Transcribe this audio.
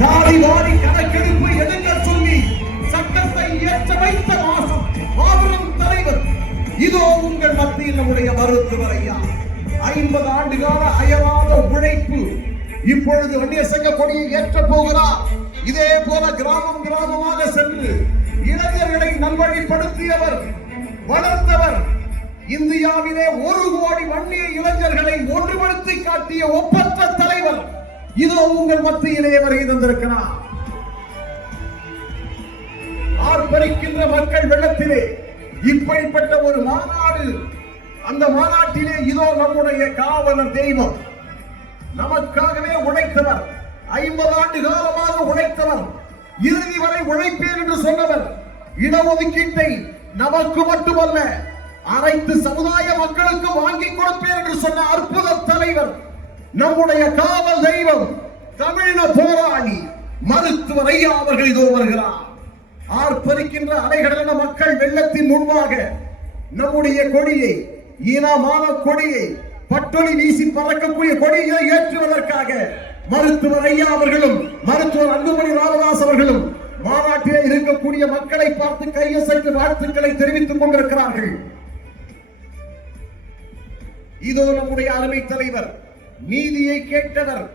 சாதிவாரி கணக்கெடுப்பு எடுக்க சொல்லி சட்டத்தை இயற்ற வைத்த மாபெரும் தலைவர் இதோ உங்கள் மத்தியில் நம்முடைய மருத்துவர் ஐயா. 50 ஆண்டு கால அயராத உழைப்பு. இப்பொழுது வன்னிய சங்க கொடியை ஏற்ற போகிறார். இதே போல கிராமம் கிராமமாக சென்று இளைஞர்களை நல்வழிப்படுத்தியவர், வளர்த்தவர். இந்தியாவிலே 1 கோடி வன்னிய இளைஞர்களை ஒன்றுபடுத்தி காட்டிய ஒப்பற்ற தலைவர் இதோ உங்கள் மத்தியிலே வருகை தந்திருக்கிறார். ஆர்ப்பரிக்கின்ற மக்கள் வெள்ளத்திலே இப்படிப்பட்ட ஒரு மாநாடு. அந்த மாநாட்டிலே இதோ நம்முடைய காவலர் தெய்வம், நமக்காகவே உழைத்தவர், 50 ஆண்டு காலமாக உழைத்தவர், இறுதி வரை உழைப்பேன் என்று சொன்னவர், இடஒதுக்கீட்டை நமக்கு மட்டுமல்ல அனைத்து சமுதாய மக்களுக்கு வாங்கி கொடுப்பேன் என்று சொன்ன அற்புத தலைவர் நம்முடைய காவல் தெய்வம், தமிழ போராளி மருத்துவர் ஐயா அவர்கள் இதோ வருகிறார். ஆர்ப்பரிக்கின்ற அலைகடலான மக்கள் வெள்ளத்தின் முன்பாக நம்முடைய கொடியை, ஈனமான கொடியை, பட்டொலி வீசி பறக்கக்கூடிய கொடியை ஏற்றுவதற்காக மருத்துவர் ஐயா அவர்களும் மருத்துவர் அன்புமணி ராமதாஸ் அவர்களும் மாநாட்டிலே இருக்கக்கூடிய மக்களை பார்த்து கையசைத்து வாழ்த்துக்களை தெரிவித்துக் கொண்டிருக்கிறார்கள். இதோ நம்முடைய அருமை தலைவர், நீதியை கேட்டவர்.